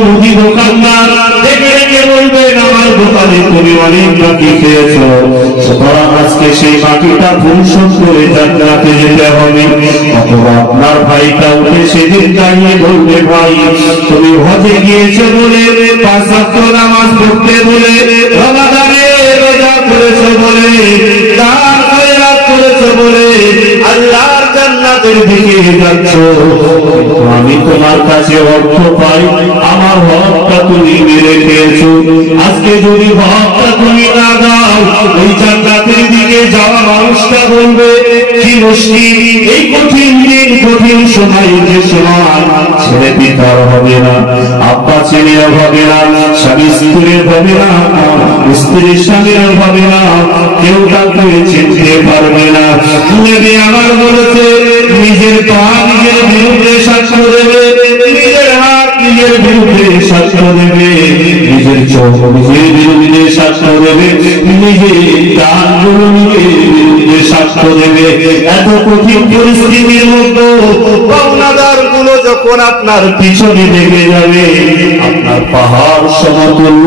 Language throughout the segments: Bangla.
মুদি দোকানদার দেখে রেখে বলবেন আমার দোকানে তুমি অনেক বাকি খেয়েছো, সুতরাং আজকে সেই বাকিটা পরিশোধ করে জান্নাতে যেতে হবে। অথবা আপনার ভাইটা উঠে সেদিন দাঁড়িয়ে বলবে ভাই তুমি হজে গিয়েছো বলে, 5 ওয়াক্ত নামাজ পড়তে বলে, রমাদানে রোজা করেছো বলে, দান খয়রাত করেছো বলে আল্লাহর জান্নাতের দিকে যাচ্ছো, আমি তোমার কাছে অর্থ পাই, আমার হকটা তুমি মেরে খেয়েছো। আজকে যদি হকটা তুমি না দাও, ওই জান্নাতের দিকে যাওয়া মানুষটা বলবে কি মুশকিল, এই কঠিন দিন কঠিন সময়, যে সময় ছেলে পিতার হবে না, আব্বা ছেলের হবে না, স্বামী স্ত্রীর হবে না, স্ত্রী স্বামীর হবে না, কেউ কাউকে চিনতে পারবে না। নবী আমার বলেছে নিজের পা নিজের বিরুদ্ধে সাক্ষ্য দেবে, নিজের হাত নিজের বিরুদ্ধে সাক্ষ্য দেবে, নিজের চোখ নিজের বিরুদ্ধে সাক্ষ্য দেবে, নিজের কানগুলো নিজের বিরুদ্ধে সাক্ষ্য দেবে। এত কঠিন পরিস্থিতির মধ্যে পাওনাদার গুলো যখন আপনার পিছনে লেগে যাবে, আপনার পাহাড় সমতুল্য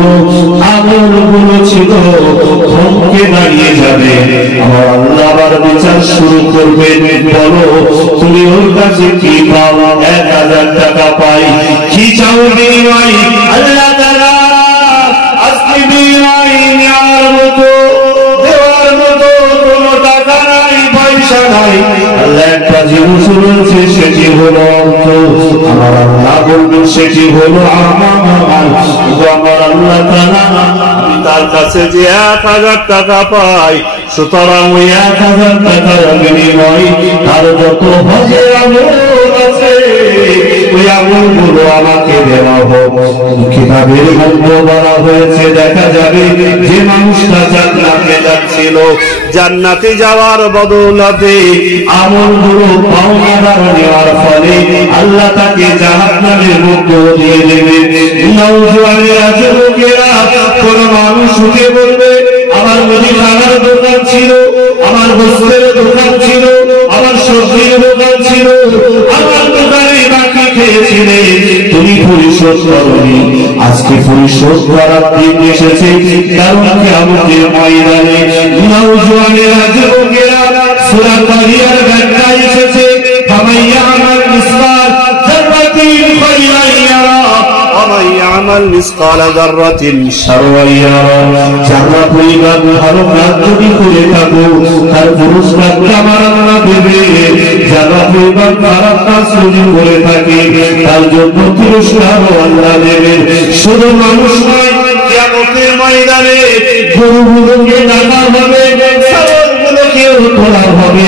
আমল গুলো ছিল থমকে দাঁড়িয়ে যাবে। আমার আল্লাহ আবার বিচার শুরু করবে, বলো তুমি ওর কাছে কি পাও? 1000 টাকা পাই, কি চাও বিনিময়? আল্লাহ তাআলা আজকে বিনিময় নেওয়ার মতো দেওয়ার মতো কোনো টাকা নাই, পয়সা নাই। আল্লাহ একটা জিনিস বলছে, সেটি হলো অর্থ। আমার আল্লাহ বলবেন সেটি হলো আমার আল্লাহ তাআলা আমি তার কাছে যে 1000 টাকা পাই, সুতরাং ওই 1000 টাকার বিনিময় তার যত হজের আমল আছে ওই আমলগুলো আমাকে দেওয়া হোক। কিতাবের মধ্যে বলা হয়েছে, দেখা যাবে যে মানুষটা জান্নাতে যাচ্ছিল, জান্নাতে যাওয়ার বদৌলতে আমলগুলো পাওনাদার নেওয়ার ফলে আল্লাহ তাকে জাহান্নামের মধ্যে দিয়ে দেবে। নওজোয়ানেরা যুবকেরা কোন মানুষ উঠে বলবে আমার মুদিখানার দোকান ছিল, আমার বস্ত্রের দোকান ছিল, আমার সবজির দোকান ছিল, আমার দোকানে বাকি খেয়েছিলে, তুমি পরিশোধ করনি, আজকে পরিশোধ করার দিন এসেছে। কারণ কিয়ামতের ময়দানে নওজোয়ানেরা যুবকেরা সূরা কারিয়ার ব্যাখ্যা এসেছে, ফামাইয়া আমাল মিসকাল যাররাতিন খায়রান ইয়ারা ওয়া মান ইয়ামাল মিসকাল যাররাতিন শাররান ইয়ারা। যারা পরিমাণ ভালো কাজ যদি করে থাকো তার পুরস্কার আমার আল্লাহ দেবে, যারা পরিমাণ খারাপ কাজ যদি করে থাকে তার জন্য পুরস্কারও আল্লাহ দেবে। শুধু মানুষ নয়, কিয়ামতের ময়দানে গরুগুলোকে ডাকা হবে, ছাগলগুলোকেও তোলা হবে।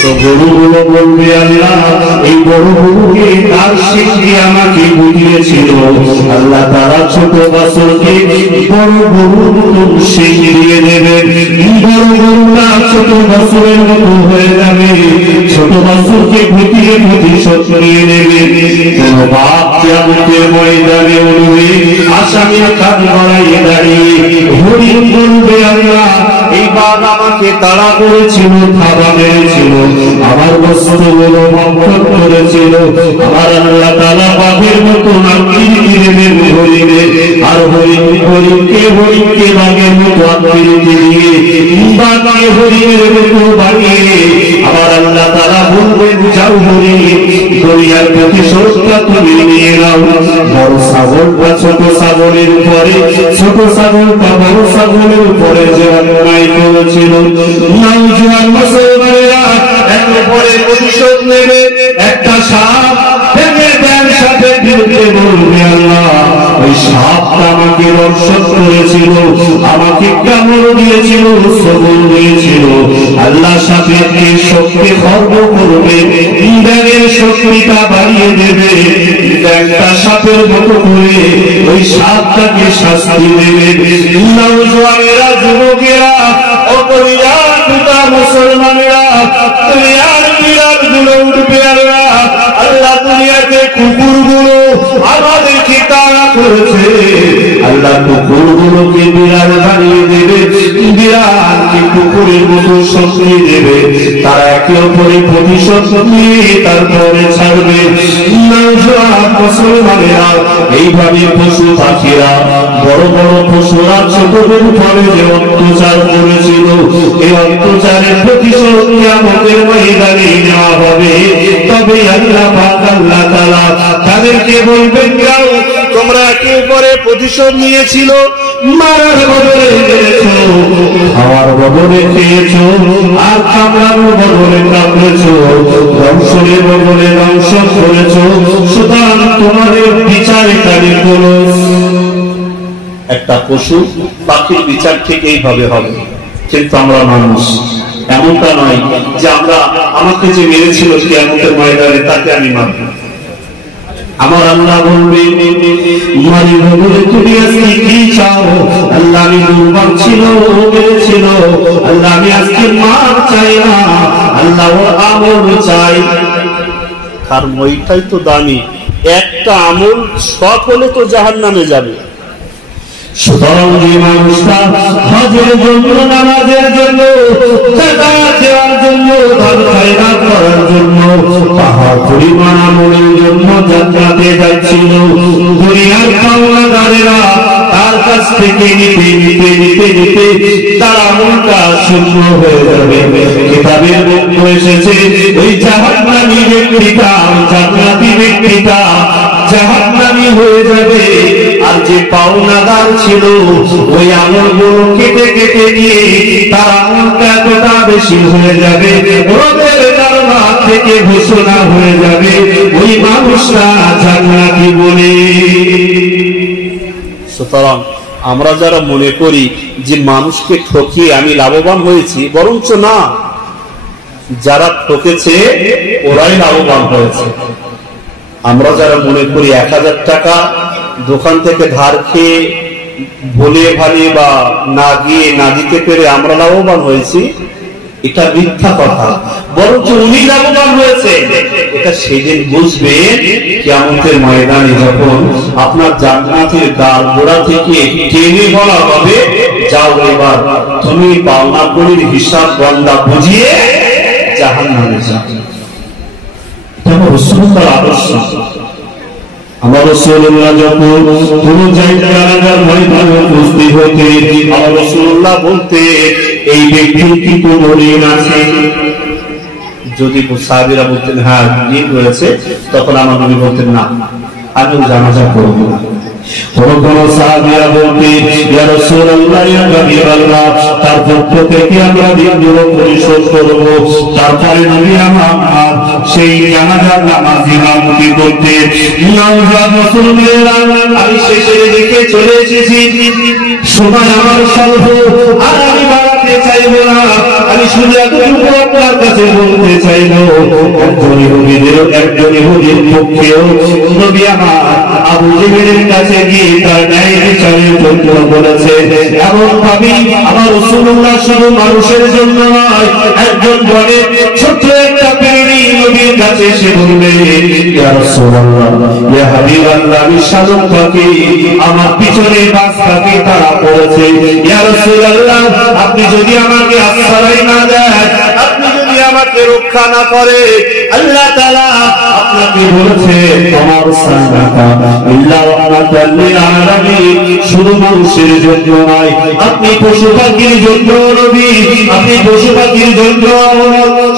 ছোট গরুগুলো বলবে আল্লাহ এই বড়গুলোকে তার শিক্ষা আমাকে বুঝিয়েছিল। আল্লাহ তারা ছোট বাছুরকে বড় গরুর মতো শিক্ষা দিয়ে দেবে, বড় গরুটা ছোট বাছুরের মতো হয়ে যাবে, ছোট বাছুরকে বুঝিয়ে প্রতিশোধ নিয়ে নেবে। কোন বাপ কিয়ামতের ময়দানে উঠবে, আসামির কান বাড়াইয়ে দাঁড়িয়ে হরিণ বলবে আল্লাহ এই বাঘ আমাকে তাড়া করেছিল, থাবা মেরেছিল, আমার বস্তুগুলো ভক্ষণ করেছিল। আমার আল্লাহ তাআলা বাঘের মতো আকৃতি দেবেন হরিণে, আর হরিণকে বাঘের মতো আকৃতি দিয়ে বাঘকে হরিণের মতো বানিয়ে আমার আল্লাহ তাআলা বলবেন যাও হরিণ, দুনিয়ার প্রতিশোধটা তুমি নিয়ে নাও। বড় ছাগল বা ছোট ছাগলের উপরে, ছোট ছাগল বা বড় ছাগলের উপরে যে অন্যায় করেছিল, নওজোয়ান মুসলমানেরা এর উপরে প্রতিশোধ নেবে। একটা সাপ ভেঙে দেন, সাপের বিরুদ্ধে বলবে আল্লাহ ওই সাপটা আমাকে দর্শন করেছিল, আমাকে কামড় দিয়েছিল, সবল দিয়েছিল। আল্লাহ সাপেরকে শক্তি খর্ব করবে, ব্যাঙের শক্তিটা বাড়িয়ে দেবে, একটা সাপের মতো করে ওই সাপটাকে শাস্তি দেবে। নওজোয়ানেরা যুবকেরা অপরিহার পিতা মুসলমানেরা দুনিয়ার বিড়াল গুলো উঠবে আল্লাহ, আল্লাহ দুনিয়াতে কুকুরগুলো আমাদেরকে তাড়া করেছে, আল্লাহ কুকুরগুলোকে বিড়াল বানিয়ে দেবে, বিড়ালকে পুকুরের মতো শক্তি দেবে, তারা একে অপরের প্রতিশোধ নিয়ে তারপরে ছাড়বে। মুসলমানেরা এইভাবে পশু পাখিরা, বড় বড় পশুরা ছোটদের উপরে যে অত্যাচার করেছিল, এই অত্যাচারের প্রতিশোধ কিয়ামতের ময়দানে নেওয়া হবে। তবে আল্লাহ পাক আল্লাহ তাআলা তাদেরকে বলবেন, যাও তোমরা একে অপরের প্রতিশোধ নিয়েছিল, মারার বদলে মেরেছো, খাওয়ার বদলে খেয়েছো, আর কামড়ানোর বদলে কামড়েছো, ধ্বংসের বদলে ধ্বংস করেছো। সুতরাং তোমাদের বিচার এখানে করো। একটা পশু পাখির বিচার ঠিক এইভাবে হবে। কিন্তু আমরা মানুষ, এমনটা নয় যে আমরা আমাকে যে মেরেছিল কিয়ামতের ময়দানে তাকে আমি মারব। আমার আল্লাহ বলবে, মারি বলে তুমি আজকে কি চাও? আল্লাহ আমি দুর্বল ছিল, মেরেছিল, আল্লাহ আমি আজকে মার চাই না, আল্লাহ আমল চাই। তার মইটাই তো দামি, একটা আমল সব হলে তো জাহান্নামে যাবে। সুতরাং যে মানুষটা হজের জন্য, নামাজের জন্য, যাকাত দেওয়ার জন্য, দান খয়রাত করার জন্য, পাহাড় পরিমাণ আমলের জন্য জান্নাতে যাচ্ছিল, দুনিয়ার পাওনাদারেরা তার কাছ থেকে নিতে নিতে নিতে নিতে তার আমলটা শূন্য হয়ে যাবে। কিতাবের মধ্যে এসেছে ওই জাহান্নামী ব্যক্তিটা, জান্নাতি ব্যক্তিটা জাহান্নামী হয়ে যাবে। আর যে পাওনাদার ছিল ওই আমলগুলো কেটে কেটে নিয়ে তার আমলটা এতটা বেশি হয়ে যাবে, রবের দরবার থেকে ঘোষণা হয়ে যাবে ওই মানুষটা জান্নাতি বলে। সুতরাং আমরা যারা মনে করি যে মানুষকে ঠকিয়ে আমি লাভবান হয়েছি, বরঞ্চ না, যারা ঠকেছে ওরাই লাভবান হয়েছে। আমরা যারা মনে করি 1000 টাকা দোকান থেকে ধার খেয়ে বলে ভালে বা না গিয়ে না দিতে পেরে আমরা লাভবান হয়েছি, এটা মিথ্যা কথা। বরঞ্চ উনি লাভবান হয়েছে, এটা সেদিন বুঝবেন কিয়ামতের ময়দানে, যখন আপনার জান্নাতের দ্বার গোড়া থেকে টেনে বলা হবে, যাও এবার তুমি পাওনা করির হিসাব বন্দা বুঝিয়ে জাহান্নামে যাও। রাসূলুল্লাহর আদর্শ। আমার রাসূলুল্লাহ যখন কোন জায়গার ময়দানে উপস্থিত হতেন, আমার রাসূলুল্লাহ বলতে, এই ব্যক্তির কি কোন ঋণ আছে? যদি সাহাবীরা বলতেন হ্যাঁ ঋণ রয়েছে, তখন আমার নবী বলতেন না, আমি জানাজা করব না। কোন কোন সাহাবীরা বলতেন, ইয়া রাসূলুল্লাহ, ইয়া হাবিবাল্লাহ, তার পক্ষ থেকে আমরা ঋণগুলো পরিশোধ করব। তারপরে নবী আমার সেই জানাজার নামাজ ইমামতি করতেন। আমি শেষের দিকে চলে এসেছি, সময় আমার স্বল্প, আর আমি বাড়াতে চাইব না। আমি শুধু এতটুকু আপনার কাছে বলতে চাইব, একজন ইহুদির পক্ষেও নবী আমার আবু জেহেলের কাছে গিয়ে তার ন্যায় বিচারের জন্য বলেছে। এমন ভাবি আমার রাসূলুল্লাহ শুধু মানুষের জন্য নয়, একজন বনে ছোট্ট একটা প্রাণী নবীর কাছে এসে বলবে, ইয়া রাসূলুল্লাহ, ইয়া হাবিবাল্লাহ, আমি শালক পাখি, আমার পিছনে বাস পাখি তারা পড়েছে। ইয়া রাসূলুল্লাহ, আপনি যদি আমাকে আশ্রয় না দেন, আপনি যদি আমাকে রক্ষা না করে, আল্লাহ তাআলা আপনাকে বলেছে তোমার সান্নাতা ইল্লা রাহমাতাল লিল আলামিন, শুধু মানুষের জন্য নয়, আপনি পশু পাখির জন্য নবী, আপনি পশু পাখির জন্য।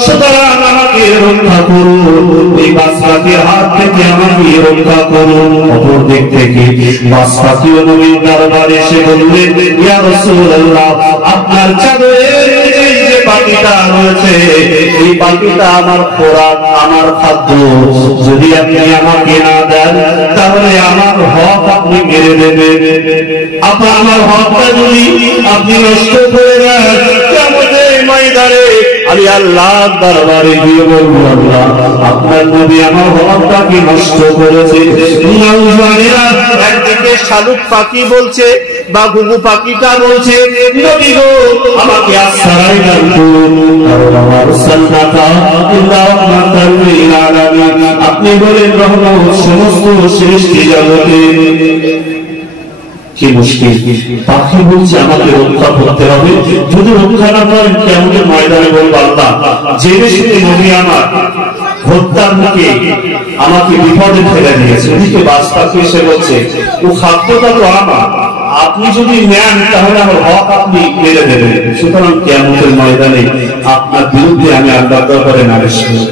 সুতরাং আমাকে রক্ষা করুন, ওই বাস পাখির হাত থেকে আমাকে রক্ষা করুন। অপর দিক থেকে বাস পাখি নবীর দরবারে এসে বললেন, ইয়া রাসূলুল্লাহ, আপনার চাদরের নিচে যে পাখিটা রয়েছে, এই পাখিটা আমার খোরাক, আমার খাদ্য, যদি আপনি আমাকে না দেন তাহলে আমার হক আপনি মেরে দেবেন। আমার হকটা যদি আপনি নষ্ট করে দেন, কিয়ামতের ময়দানে আমি আল্লাহর দরবারে গিয়ে বলবো, আল্লাহ আপনার নবী আমার হকটাকে নষ্ট করেছে। একদিকে শালুক পাখি বলছে বা ঘুঘু পাখিটা বলছে, নবী গো আমাকে আশ্রয় দান করুন, কারণ আমার সান্নাতা ইল্লা রাহমাতাল লিল আলামিন, আপনি বলেন রহমত সমস্ত সৃষ্টি জগতে। কি মুশকিল। পাখি বলছে আমাকে রক্ষা করতে হবে, যদি রক্ষা না করেন কিয়ামতের ময়দানে বলবো আল্লাহ জেনে শুনে নবী আমার হত্যার মুখে আমাকে বিপদে ফেলে দিয়েছে। ওদিকে বাজ পাখি এসে বলছে ও খাদ্যটা তো আমার, আপনি যদি নেন তাহলে আমার হক আপনি মেরে দেবেন, সুতরাং কিয়ামতের ময়দানে আপনার বিরুদ্ধে আমি আল্লাহর দরবারে নালিশ করব।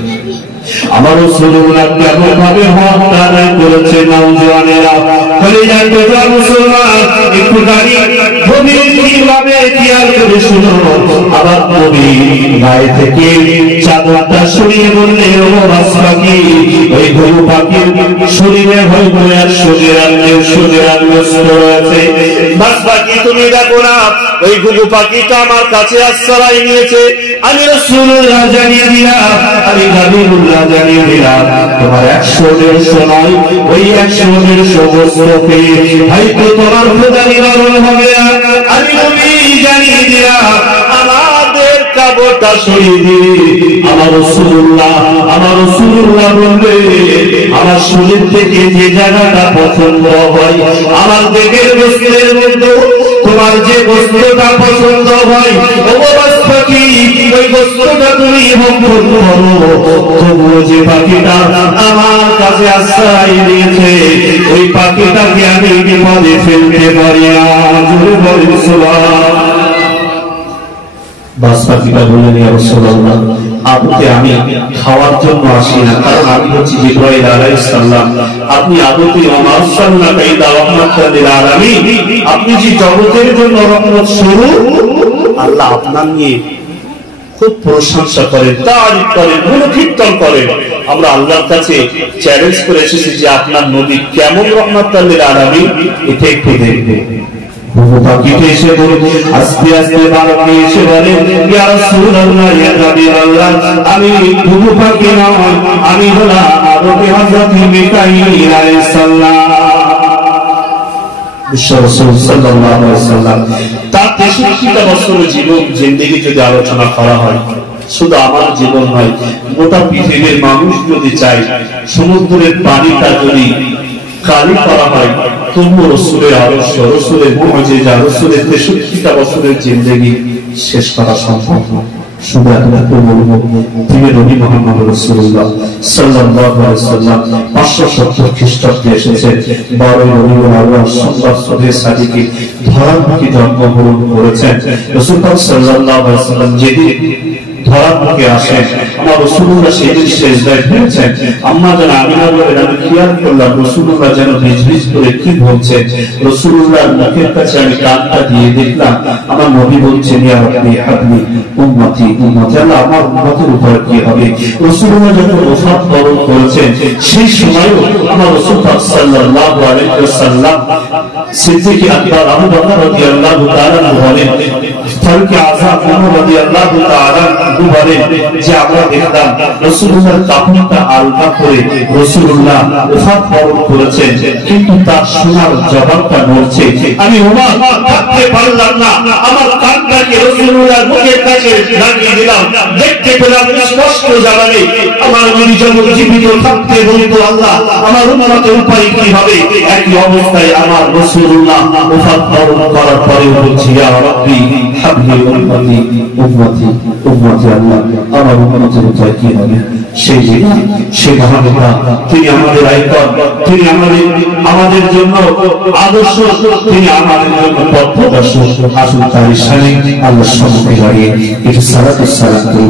আমার রাসূলুল্লাহ কেমন ভাবে হক আদায় করেছে নওজওয়ানেরা, বলে জানতে চাও মুসলমান একটু গাড়ি গভীর কিভাবে খেয়াল করে শুনো। আবার নবী গায়ে থেকে চাদরটা সরিয়ে বললে ও বাজ পাখি, ওই গরু পাখির শরীরে হয়তো 100 গোস্ত রয়েছে। বাজ পাখি তুমি দেখো না ওই গরু পাখিটা আমার কাছে আশ্রয় নিয়েছে, আমি রাসূলুল্লাহ জানিয়ে দিলাম, আমি হাবিবুল্লাহ জানিয়ে দিলাম তোমার 100-150 নয়, ওই 100-150 গোস্ত পেয়ে হয়তো তোমার খোদা নিবারণ হবে না। আমি নবী জানিয়ে দিলাম আমাদের কাপড়টা সরিয়ে দিয়ে আমার রাসূলুল্লাহ বলবে আমার শরীর থেকে যে জায়গাটা পছন্দ হয়, আমার দেহের গোস্তের মধ্যে তোমার যে গোস্তটা পছন্দ হয়, ও বাজ পাখি ওই গোস্তটা তুমি ভক্ষণ করো। তবুও যে পাখিটা আমার কাছে আশ্রয় দিয়েছে ওই পাখিটাকে আমি বিপদে ফেলতে পারি না। জোরে বলেন সুবহানাল্লাহ। বাজ পাখিটা বললেন ইয়া রাসূলুল্লাহ আদতে আমি খাওয়ার জন্য আসি না, কারণ আমি হচ্ছি জিবরাইল আলাইহিস সালাম, আপনি আদতে আমারসালনাকা ইল্লা রাহমাতাল লিল আলামিন, আপনি যে জগতের জন্য রহমত স্বরূপ। আল্লাহ আপনার নিয়ে খুব প্রশংসা করেন, তারিফ করেন, গুণকীর্তন করেন। আমরা আল্লাহর কাছে চ্যালেঞ্জ করে এসেছি যে আপনার নবী কেমন রহমাতাল লিল আলামিন এটা একটু দেখবেন। পাখিটা এসে বলে আস্তে আস্তে বালকে এসে বলে ইয়া রাসূলুল্লাহ ইয়া হাবিবাল্লাহ আমি ঘুঘু পাখি নয়, আমি হলাম আদতে হযরত মিকাঈল আলাইহিস সালাম। রাসূল সাল্লাল্লাহু আলাইহি ওয়াসাল্লাম তার 63টা বছরের জীবন জিন্দেগি যদি আলোচনা করা হয়, শুধু আমার জীবন নয় গোটা পৃথিবীর মানুষ যদি চায় সমুদ্রের পানিটা যদি খালি করা হয়, তবু রাসূলের আদর্শ, রাসূলের মুজিজা, রাসূলের 63টা বছরের জিন্দেগি শেষ করা সম্ভব না। শুধু এতটুকু বলবো তিনি নবী মুহাম্মদ রাসূলুল্লাহ সাল্লাল্লাহু আলাইহি ওয়াসাল্লাম 570 খ্রিস্টাব্দে এসেছেন। 12 রবিউল আউয়াল সংবৎসরে সাদিকে ধরামুখী জন্মগ্রহণ করেছেন। রাসূল পাক সাল্লাল্লাহু আলাইহি ওয়াসাল্লাম যেদিন ধরামুখে আসেন আমার রাসূলুল্লাহ সেদিন সেজদায় ফেলেছেন। আম্মা জান আমিনা বলেন আমি খেয়াল করলাম রাসূলুল্লাহ যেন ভিজভিজ করে কি বলছেন। রাসূলুল্লাহর মুখের কাছে আমি কানটা দিয়ে দেখলাম আমার নবী বলছেন ইয়া রাব্বি হাবলি উম্মতি উম্মতি, আল্লাহ আমার উম্মতের উপর কি হবে। রাসূলুল্লাহ যখন ওফাত বরণ করেছেন সেই সময়ও আমার রাসূল পাক সাল্লাল্লাহু আলাইহি ওয়াসাল্লাম সিদ্দিক আকবর আবু বকর রাদিয়াল্লাহু তাআলা বলেন, ফারুক আযম ওমর রাদিয়াল্লাহু তাআলা বলেন যে আমরা দেখলাম রাসূলুল্লাহর কাফনটা আলগা করে রাসূলুল্লাহ ওফাত বরণ করেছেন, কিন্তু তার সোনার জবাবটা নড়ছে। আমি ওমর থাকতে পারলাম না, আমার কানটাকে রাসূলুল্লাহর মুখের কাছে লাগিয়ে দিলাম, দেখতে পেলাম স্পষ্ট জানালে আমার নবী যখন জীবিত থাকতে বলতো আল্লাহ আমার উম্মতের উপায় কি হবে, একই অবস্থায় আমার রাসূলুল্লাহ ওফাত বরণ করার পরে বলছি ইয়া রাব্বি হাবলি উম্মতি উম্মতি উম্মতি, আল্লাহ আমার উম্মতের উপায় কি হবে। সেই দিন সেই মহানেতা তিনি আমাদের আইকন, তিনি আমাদের জন্য আদর্শ, তিনি আমাদের জন্য পথ প্রদর্শক। আসুন তার সামনে আল্লাহর সম্মুখে দাঁড়িয়ে একটু সালাত ও সালাম করি।